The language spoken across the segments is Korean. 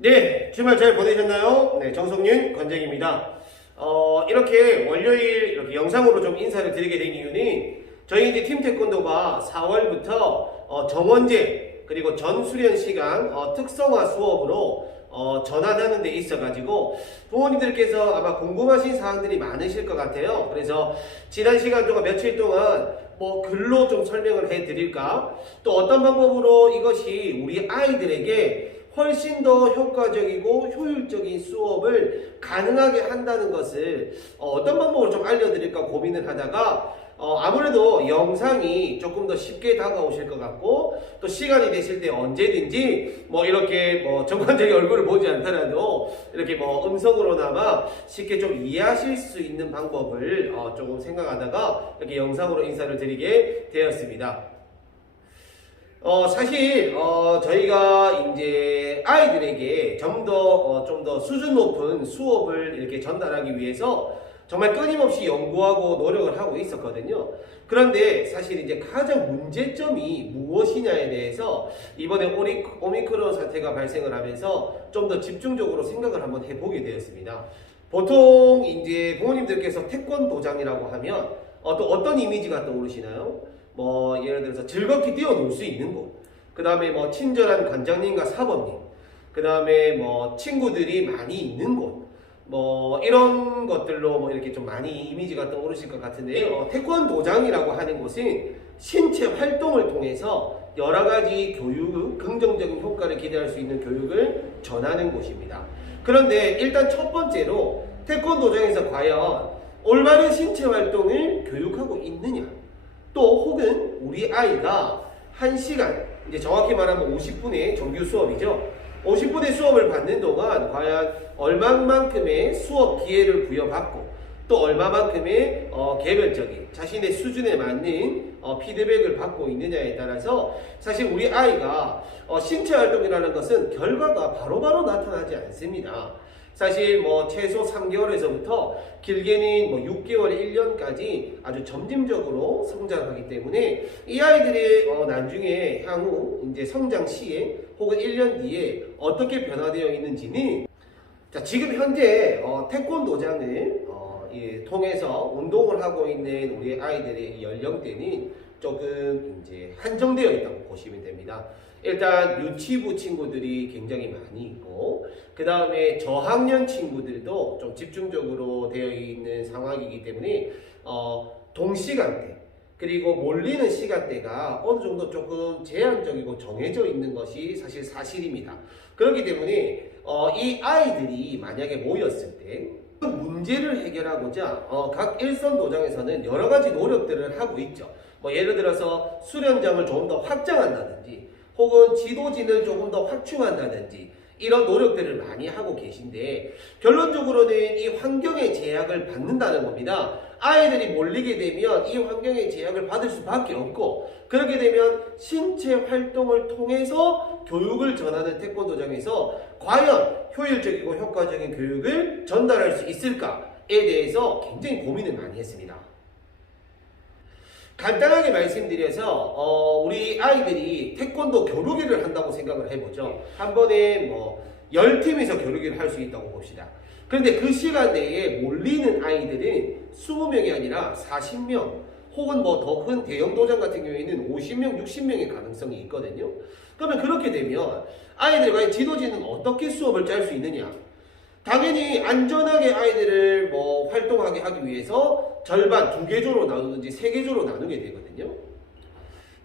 네, 주말 잘 보내셨나요? 네, 정성윤 관장입니다. 이렇게 월요일 이렇게 영상으로 좀 인사를 드리게 된 이유는 저희 이제 팀 태권도가 4월부터 정원제 그리고 전수련 시간 특성화 수업으로 전환하는 데 있어가지고 부모님들께서 아마 궁금하신 사항들이 많으실 것 같아요. 그래서 지난 시간 동안 며칠 동안 글로 좀 설명을 해 드릴까? 또 어떤 방법으로 이것이 우리 아이들에게 훨씬 더 효과적이고 효율적인 수업을 가능하게 한다는 것을 어떤 방법으로 좀 알려드릴까 고민을 하다가 아무래도 영상이 조금 더 쉽게 다가오실 것 같고 또 시간이 되실 때 언제든지 이렇게 정관적인 얼굴을 보지 않더라도 이렇게 음성으로나마 쉽게 좀 이해하실 수 있는 방법을 조금 생각하다가 이렇게 영상으로 인사를 드리게 되었습니다. 사실 저희가 이제 아이들에게 좀 더 수준 높은 수업을 이렇게 전달하기 위해서 정말 끊임없이 연구하고 노력을 하고 있었거든요. 그런데 사실 이제 가장 문제점이 무엇이냐에 대해서 이번에 오미크론 사태가 발생을 하면서 좀 더 집중적으로 생각을 한번 해보게 되었습니다. 보통 이제 부모님들께서 태권도장이라고 하면 또 어떤 이미지가 떠오르시나요? 예를 들어서 즐겁게 뛰어놀 수 있는 곳, 그 다음에 친절한 관장님과 사범님, 그 다음에 친구들이 많이 있는 곳, 이런 것들로 이렇게 좀 많이 이미지가 떠오르실 것 같은데요. 태권도장이라고 하는 곳은 신체 활동을 통해서 여러 가지 교육, 긍정적인 효과를 기대할 수 있는 교육을 전하는 곳입니다. 그런데 일단 첫 번째로 태권도장에서 과연 올바른 신체 활동을 교육하고 있느냐? 또 혹은 우리 아이가 1시간, 이제 정확히 말하면 50분의 정규 수업이죠. 50분의 수업을 받는 동안 과연 얼마만큼의 수업 기회를 부여받고 또 얼마만큼의 개별적인 자신의 수준에 맞는 피드백을 받고 있느냐에 따라서 사실 우리 아이가 신체 활동이라는 것은 결과가 바로바로 나타나지 않습니다. 사실 최소 3개월에서부터 길게는 6개월, 1년까지 아주 점진적으로 성장하기 때문에 이 아이들이 나중에 향후 이제 성장 시에 혹은 1년 뒤에 어떻게 변화되어 있는지는 지금 현재 태권도장을 통해서 운동을 하고 있는 우리 아이들의 연령대는 조금 이제 한정되어 있다고 보시면 됩니다. 일단 유치부 친구들이 굉장히 많이 있고 그 다음에 저학년 친구들도 좀 집중적으로 되어 있는 상황이기 때문에 동시간대 그리고 몰리는 시간대가 어느 정도 조금 제한적이고 정해져 있는 것이 사실입니다. 그렇기 때문에 이 아이들이 만약에 모였을 때 문제를 해결하고자 각 일선 도장에서는 여러 가지 노력들을 하고 있죠. 예를 들어서 수련장을 조금 더 확장한다든지 혹은 지도진을 조금 더 확충한다든지 이런 노력들을 많이 하고 계신데 결론적으로는 이 환경의 제약을 받는다는 겁니다. 아이들이 몰리게 되면 이 환경의 제약을 받을 수밖에 없고 그렇게 되면 신체 활동을 통해서 교육을 전하는 태권도장에서 과연 효율적이고 효과적인 교육을 전달할 수 있을까에 대해서 굉장히 고민을 많이 했습니다. 간단하게 말씀드려서 우리 아이들이 태권도 겨루기를 한다고 생각을 해보죠. 한 번에 10팀에서 겨루기를 할 수 있다고 봅시다. 그런데 그 시간 내에 몰리는 아이들은 20명이 아니라 40명 혹은 더 큰 대형 도장 같은 경우에는 50명, 60명의 가능성이 있거든요. 그러면 그렇게 되면 아이들과의 지도진은 어떻게 수업을 짤 수 있느냐? 당연히 안전하게 아이들을 활동하게 하기 위해서 절반 2개조로 나누든지 3개조로 나누게 되거든요.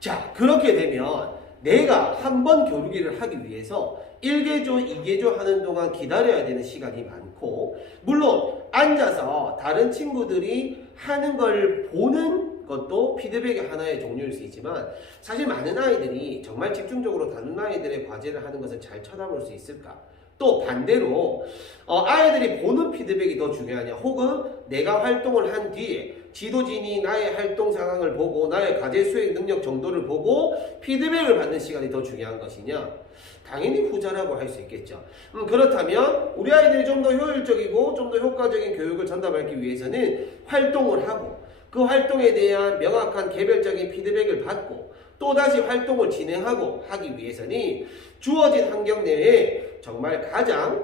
자, 그렇게 되면 내가 한 번 겨루기를 하기 위해서 1개조, 2개조 하는 동안 기다려야 되는 시간이 많고 물론 앉아서 다른 친구들이 하는 걸 보는 것도 피드백의 하나의 종류일 수 있지만 사실 많은 아이들이 정말 집중적으로 다른 아이들의 과제를 하는 것을 잘 쳐다볼 수 있을까? 또 반대로 아이들이 보는 피드백이 더 중요하냐 혹은 내가 활동을 한 뒤에 지도진이 나의 활동 상황을 보고 나의 과제 수행 능력 정도를 보고 피드백을 받는 시간이 더 중요한 것이냐? 당연히 후자라고 할 수 있겠죠. 그렇다면 우리 아이들이 좀 더 효율적이고 좀 더 효과적인 교육을 전달하기 위해서는 활동을 하고 그 활동에 대한 명확한 개별적인 피드백을 받고 또다시 활동을 진행하고 하기 위해서는 주어진 환경 내에 정말 가장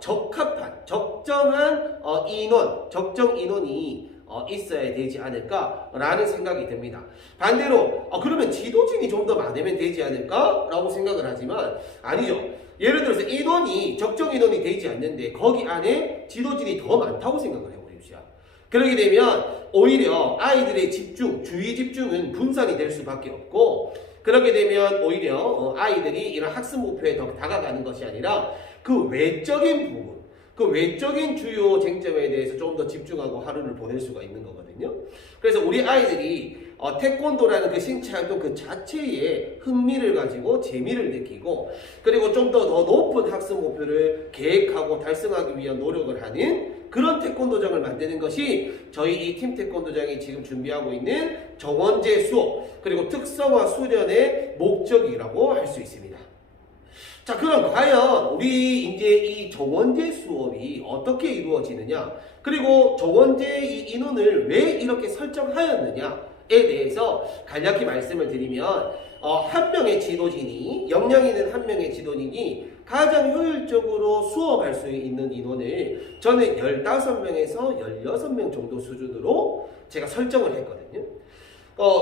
적합한 적정한 인원, 적정 인원이 있어야 되지 않을까라는 생각이 듭니다. 반대로 그러면 지도진이 좀 더 많으면 되지 않을까라고 생각을 하지만 아니죠. 예를 들어서 인원이 적정 인원이 되지 않는데 거기 안에 지도진이 더 많다고 생각을 해보십시오. 그렇게 되면 오히려 아이들의 집중, 주의 집중은 분산이 될 수밖에 없고 그렇게 되면 오히려 아이들이 이런 학습 목표에 더 다가가는 것이 아니라 그 외적인 부분, 그 외적인 주요 쟁점에 대해서 좀 더 집중하고 하루를 보낼 수가 있는 거거든요. 그래서 우리 아이들이 태권도라는 그 신체 활동 그 자체에 흥미를 가지고 재미를 느끼고 그리고 좀 더 높은 학습 목표를 계획하고 달성하기 위한 노력을 하는 그런 태권도장을 만드는 것이 저희 이 팀 태권도장이 지금 준비하고 있는 정원제 수업 그리고 특성화 수련의 목적이라고 할 수 있습니다. 자, 그럼 과연 우리 이제 이 정원제 수업이 어떻게 이루어지느냐 그리고 정원제 이 인원을 왜 이렇게 설정하였느냐에 대해서 간략히 말씀을 드리면 한 명의 지도진이 역량 있는 한 명의 지도진이 가장 효율적으로 수업할 수 있는 인원을 저는 15명에서 16명 정도 수준으로 제가 설정을 했거든요.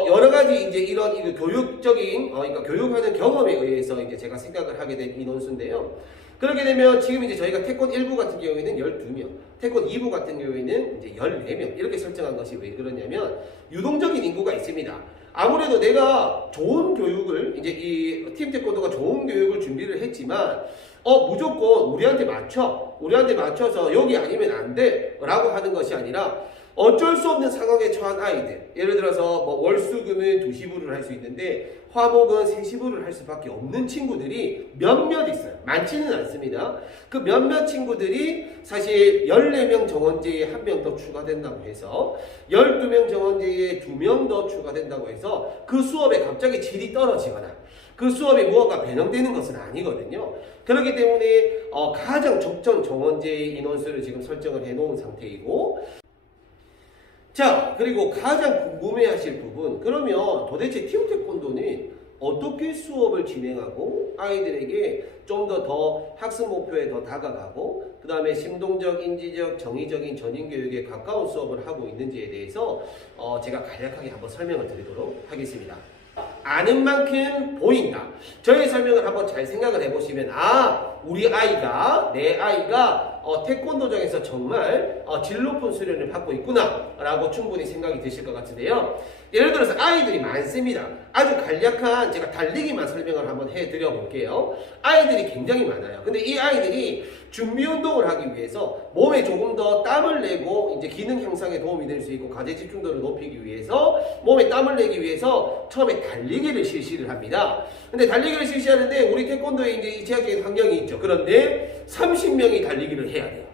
여러 가지 이제 이런 교육적인, 그러니까 교육하는 경험에 의해서 이제 제가 생각을 하게 된 인원수인데요. 그렇게 되면 지금 이제 저희가 태권 1부 같은 경우에는 12명, 태권 2부 같은 경우에는 이제 14명 이렇게 설정한 것이 왜 그러냐면 유동적인 인구가 있습니다. 아무래도 내가 좋은 교육을 이제 이 팀 태권도가 좋은 교육을 준비를 했지만 무조건 우리한테 맞춰서 여기 아니면 안 돼 라고 하는 것이 아니라 어쩔 수 없는 상황에 처한 아이들 예를 들어서 뭐 월수금은 2시부를 할 수 있는데 화목은 3시부를 할 수밖에 없는 친구들이 몇몇 있어요. 많지는 않습니다. 그 몇몇 친구들이 사실 14명 정원제에 1명 더 추가된다고 해서 12명 정원제에 2명 더 추가된다고 해서 그 수업에 갑자기 질이 떨어지거나 그 수업이 무언가 변형되는 것은 아니거든요. 그렇기 때문에 가장 적정 정원제의 인원수를 지금 설정을 해놓은 상태이고 자, 그리고 가장 궁금해하실 부분 그러면 도대체 팀 태권도는 어떻게 수업을 진행하고 아이들에게 좀 더 학습 목표에 더 다가가고 그 다음에 심동적, 인지적, 정의적인 전인교육에 가까운 수업을 하고 있는지에 대해서 제가 간략하게 한번 설명을 드리도록 하겠습니다. 아는 만큼 보인다. 저의 설명을 한번 잘 생각을 해보시면 우리 아이가 내 아이가 태권도장에서 정말 질 높은 수련을 받고 있구나 라고 충분히 생각이 드실 것 같은데요. 예를 들어서 아이들이 많습니다. 아주 간략한 제가 달리기만 설명을 한번 해드려 볼게요. 아이들이 굉장히 많아요. 근데 이 아이들이 준비 운동을 하기 위해서 몸에 조금 더 땀을 내고 이제 기능 향상에 도움이 될 수 있고 과제 집중도를 높이기 위해서 몸에 땀을 내기 위해서 처음에 달리기를 실시를 합니다. 근데 달리기를 실시하는데 우리 태권도에 이제 제약적인 환경이 있죠. 그런데 30명이 달리기를 해야 돼요.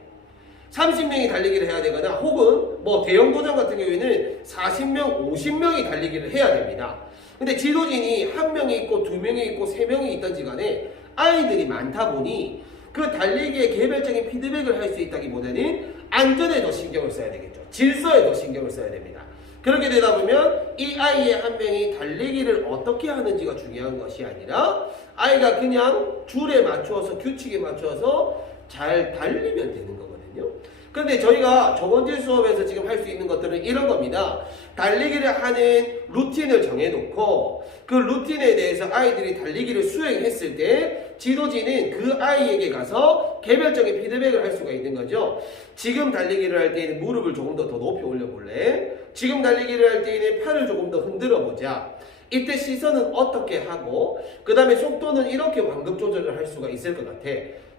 30명이 달리기를 해야 되거나 혹은 뭐 대형 도장 같은 경우에는 40명, 50명이 달리기를 해야 됩니다. 근데 지도진이 1명이 있고 2명이 있고 3명이 있던지 간에 아이들이 많다 보니 그 달리기에 개별적인 피드백을 할 수 있다기보다는 안전에 더 신경을 써야 되겠죠. 질서에 더 신경을 써야 됩니다. 그렇게 되다 보면 이 아이의 한 명이 달리기를 어떻게 하는지가 중요한 것이 아니라 아이가 그냥 줄에 맞추어서 규칙에 맞추어서 잘 달리면 되는 거거든요. 그런데 저희가 정원제 수업에서 지금 할 수 있는 것들은 이런 겁니다. 달리기를 하는 루틴을 정해놓고 그 루틴에 대해서 아이들이 달리기를 수행했을 때 지도진은 그 아이에게 가서 개별적인 피드백을 할 수가 있는 거죠. 지금 달리기를 할 때에는 무릎을 조금 더 높이 올려볼래? 지금 달리기를 할 때에는 팔을 조금 더 흔들어 보자. 이때 시선은 어떻게 하고 그 다음에 속도는 이렇게 완급 조절을 할 수가 있을 것 같아.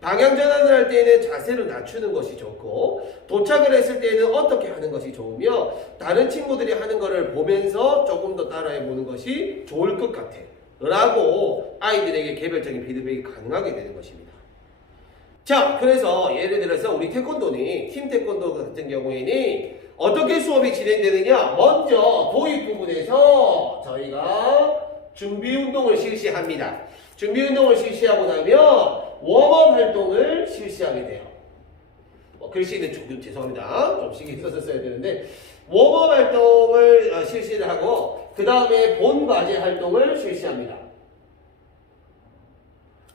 방향 전환을 할 때는 자세를 낮추는 것이 좋고 도착을 했을 때는 어떻게 하는 것이 좋으며 다른 친구들이 하는 것을 보면서 조금 더 따라해 보는 것이 좋을 것 같아 라고 아이들에게 개별적인 피드백이 가능하게 되는 것입니다. 자, 그래서 예를 들어서 우리 태권도는 팀 태권도 같은 경우에는 어떻게 수업이 진행되느냐, 먼저 도입 부분에서 저희가 준비 운동을 실시합니다. 준비 운동을 실시하고 나면 웜업 활동을 실시하게 돼요. 글씨는 조금 죄송합니다. 좀 신경 써서 써야 되는데 웜업 활동을 실시를 하고 그 다음에 본 과제 활동을 실시합니다.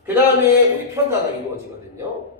그 다음에 우리 평가가 이루어지거든요.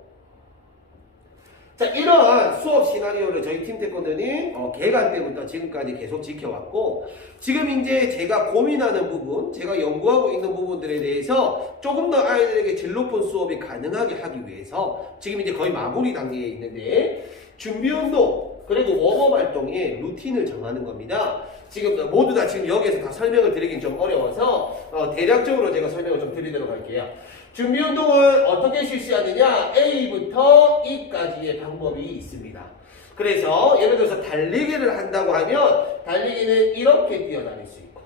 자, 이러한 수업 시나리오를 저희 팀 태권도는 개관 때부터 지금까지 계속 지켜왔고, 지금 이제 제가 고민하는 부분, 제가 연구하고 있는 부분들에 대해서 조금 더 아이들에게 질 높은 수업이 가능하게 하기 위해서 지금 이제 거의 마무리 단계에 있는데, 준비운동 그리고 웜업 활동의 루틴을 정하는 겁니다. 지금 모두 다 지금 여기에서 다 설명을 드리긴 좀 어려워서 대략적으로 제가 설명을 좀 드리도록 할게요. 준비운동을 어떻게 실시하느냐, A부터 E까지의 방법이 있습니다. 그래서 예를 들어서 달리기를 한다고 하면 달리기는 이렇게 뛰어다닐 수 있고,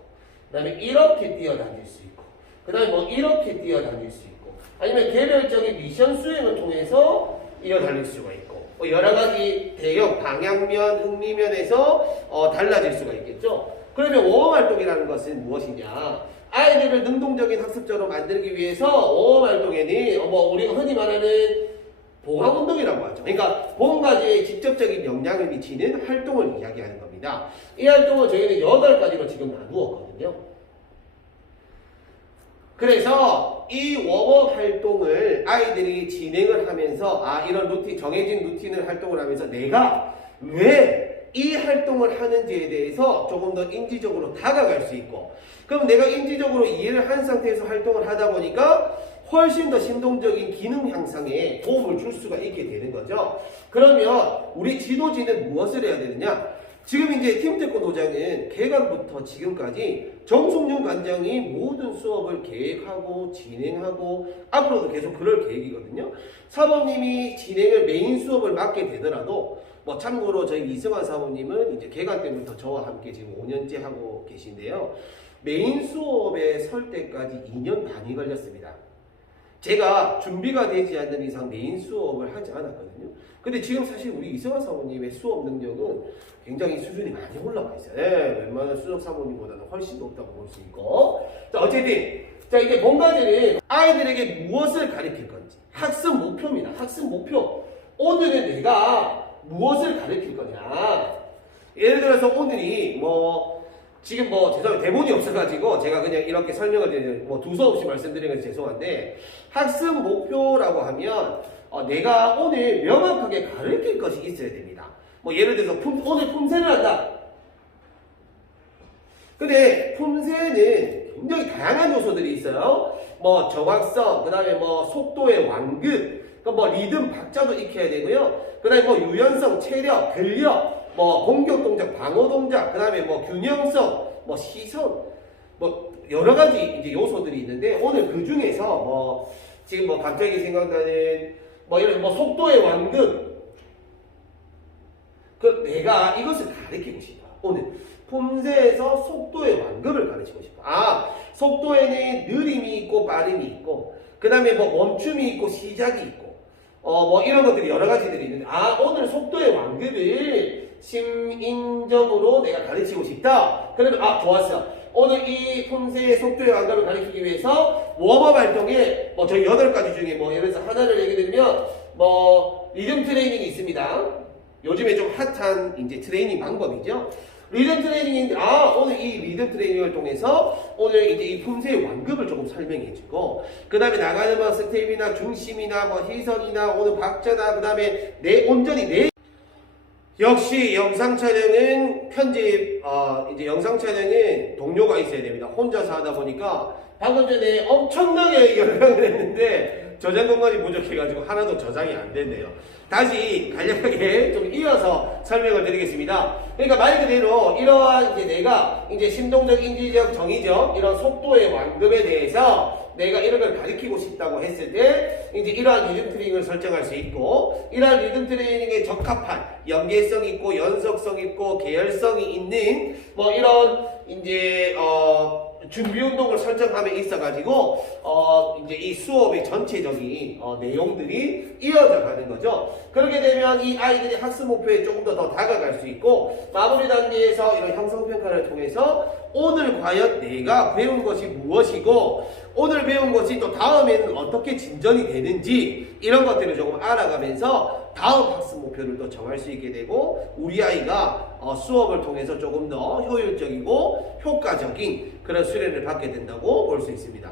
그 다음에 이렇게 뛰어다닐 수 있고, 그 다음에 뭐 이렇게 뛰어다닐 수 있고, 아니면 개별적인 미션 수행을 통해서 뛰어다닐 수가 있고, 여러 가지 대형 방향면, 흥미면에서 달라질 수가 있겠죠. 그러면 웜업 활동이라는 것은 무엇이냐? 아이들을 능동적인 학습자로 만들기 위해서 웜업 활동에는 우리가 흔히 말하는 봉합운동이라고 하죠. 그러니까 본가지에 직접적인 영향을 미치는 활동을 이야기하는 겁니다. 이 활동을 저희는 8가지로 지금 나누었거든요. 그래서 이 웜업 활동을 아이들이 진행을 하면서 이런 루틴, 정해진 루틴을 활동을 하면서 내가 왜 이 활동을 하는지에 대해서 조금 더 인지적으로 다가갈 수 있고, 그럼 내가 인지적으로 이해를 한 상태에서 활동을 하다 보니까 훨씬 더 심동적인 기능 향상에 도움을 줄 수가 있게 되는 거죠. 그러면 우리 지도진은 무엇을 해야 되느냐? 지금 이제 팀태권도장은 개관부터 지금까지 정숙윤 관장이 모든 수업을 계획하고 진행하고 앞으로도 계속 그럴 계획이거든요. 사범님이 진행을 메인 수업을 맡게 되더라도 참고로 저희 이승환 사범님은 이제 개관 때부터 저와 함께 지금 5년째 하고 계신데요. 메인 수업에 설 때까지 2년 반이 걸렸습니다. 제가 준비가 되지 않는 이상 메인 수업을 하지 않았거든요. 근데 지금 사실 우리 이승환 사모님의 수업 능력은 굉장히 수준이 많이 올라와 있어요. 네, 웬만한 수석 사모님보다는 훨씬 높다고 볼 수 있고. 자, 어쨌든 이제 본과제는 아이들에게 무엇을 가르칠 건지 학습 목표입니다. 학습 목표. 오늘은 내가 무엇을 가르칠 거냐. 예를 들어서 오늘이 지금 죄송합니다. 대본이 없어가지고 제가 그냥 이렇게 설명을 드리는 두서없이 말씀드리는 건 죄송한데, 학습 목표라고 하면 내가 오늘 명확하게 가르칠 것이 있어야 됩니다. 예를 들어서 오늘 품새를 한다. 근데 품새는 굉장히 다양한 요소들이 있어요. 정확성, 그 다음에 속도의 완급, 리듬 박자도 익혀야 되고요. 그 다음에 유연성, 체력, 근력, 공격 동작, 방어 동작, 그 다음에 균형성, 시선, 여러 가지 이제 요소들이 있는데, 오늘 그 중에서 지금 갑자기 생각나는 예를 들어 속도의 완급, 내가 이것을 가르치고 싶어. 오늘 품새에서 속도의 완급을 가르치고 싶어. 속도에는 느림이 있고 빠름이 있고, 그 다음에 멈춤이 있고 시작이 있고, 이런 것들이 여러 가지들이 있는데, 오늘 속도의 완급을 심인정으로 내가 가르치고 싶다. 그러면 좋았어. 오늘 이 품새의 속도의 완급을 가르치기 위해서 웜업 활동에 저희 8가지 중에 예를 들어서 하나를 얘기 드리면 리듬 트레이닝이 있습니다. 요즘에 좀 핫한 이제 트레이닝 방법이죠. 리듬 트레이닝인데 오늘 이 리듬 트레이닝을 통해서 오늘 이제 이 품새의 완급을 조금 설명해주고, 그 다음에 나가는 스텝이나 중심이나 희선이나 오늘 박자나 그 다음에 온전히 역시 영상 촬영은 이제 영상 촬영은 동료가 있어야 됩니다. 혼자서 하다 보니까 방금 전에 엄청나게 연락을 했는데 저장 공간이 부족해가지고 하나도 저장이 안 됐네요. 다시 간략하게 좀 이어서 설명을 드리겠습니다. 그러니까 말 그대로 이러한 이제 내가 이제 심동적, 인지적, 정의적 이런 속도의 완급에 대해서 내가 이런 걸 가르치고 싶다고 했을 때 이제 이러한 리듬 트레이닝을 설정할 수 있고, 이러한 리듬 트레이닝에 적합한 연계성 있고 연속성 있고 계열성이 있는 이런 이제 준비 운동을 설정함에 있어가지고 이제 이 수업의 전체적인 내용들이 이어져 가는 거죠. 그렇게 되면 이 아이들이 학습 목표에 조금 더 다가갈 수 있고, 마무리 단계에서 이런 형성평가를 통해서 오늘 과연 내가 배운 것이 무엇이고 오늘 배운 것이 또 다음에는 어떻게 진전이 되는지 이런 것들을 조금 알아가면서 다음 학습 목표를 또 정할 수 있게 되고, 우리 아이가 수업을 통해서 조금 더 효율적이고 효과적인 그런 수련을 받게 된다고 볼 수 있습니다.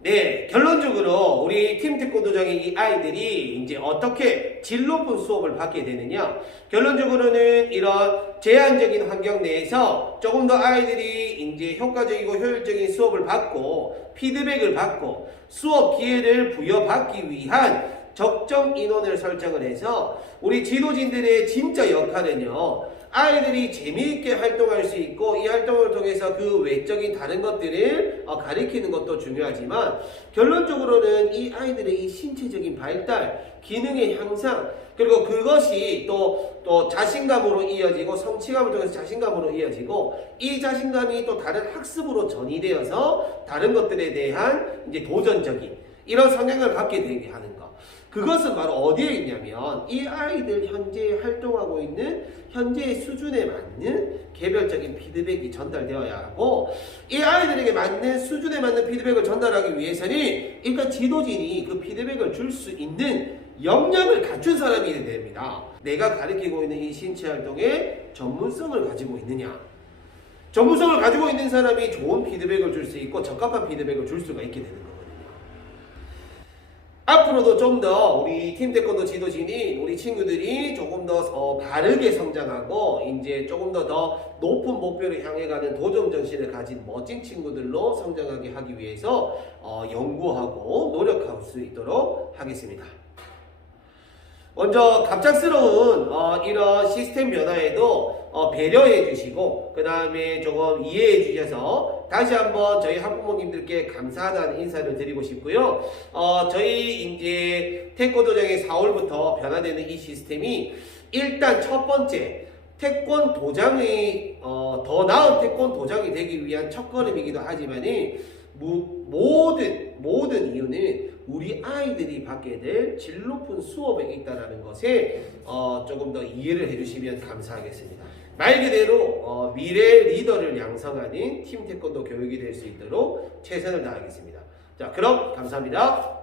네, 결론적으로 우리 팀 태권도장의 이 아이들이 이제 어떻게 질 높은 수업을 받게 되느냐. 결론적으로는 이런 제한적인 환경 내에서 조금 더 아이들이 이제 효과적이고 효율적인 수업을 받고 피드백을 받고 수업 기회를 부여받기 위한 적정 인원을 설정을 해서 우리 지도진들의 진짜 역할은요, 아이들이 재미있게 활동할 수 있고 이 활동을 통해서 그 외적인 다른 것들을 가리키는 것도 중요하지만 결론적으로는 이 아이들의 이 신체적인 발달, 기능의 향상, 그리고 그것이 또 자신감으로 이어지고 성취감을 통해서 자신감으로 이어지고 이 자신감이 또 다른 학습으로 전이되어서 다른 것들에 대한 이제 도전적인 이런 성향을 갖게 되게 하는 것. 그것은 바로 어디에 있냐면 이 아이들 현재 활동하고 있는 현재의 수준에 맞는 개별적인 피드백이 전달되어야 하고 이 아이들에게 맞는 수준에 맞는 피드백을 전달하기 위해서는 일단 지도진이 그 피드백을 줄 수 있는 역량을 갖춘 사람이 됩니다. 내가 가르치고 있는 이 신체 활동에 전문성을 가지고 있느냐. 전문성을 가지고 있는 사람이 좋은 피드백을 줄 수 있고 적합한 피드백을 줄 수가 있게 되는 거거든요. 앞으로도 좀 더 우리 팀 태권도 지도진이 우리 친구들이 조금 더 바르게 성장하고 이제 조금 더 높은 목표를 향해 가는 도전 정신을 가진 멋진 친구들로 성장하게 하기 위해서 연구하고 노력할 수 있도록 하겠습니다. 먼저 갑작스러운 이런 시스템 변화에도 배려해 주시고 그 다음에 조금 이해해 주셔서 다시 한번 저희 학부모님들께 감사하다는 인사를 드리고 싶고요. 저희 이제 태권도장의 4월부터 변화되는 이 시스템이 일단 첫 번째 태권도장의 더 나은 태권도장이 되기 위한 첫걸음이기도 하지만은 모든 이유는 우리 아이들이 받게 될 질 높은 수업에 있다는 것에 조금 더 이해를 해주시면 감사하겠습니다. 말 그대로 미래 리더를 양성하는 팀 태권도 교육이 될 수 있도록 최선을 다하겠습니다. 자, 그럼 감사합니다.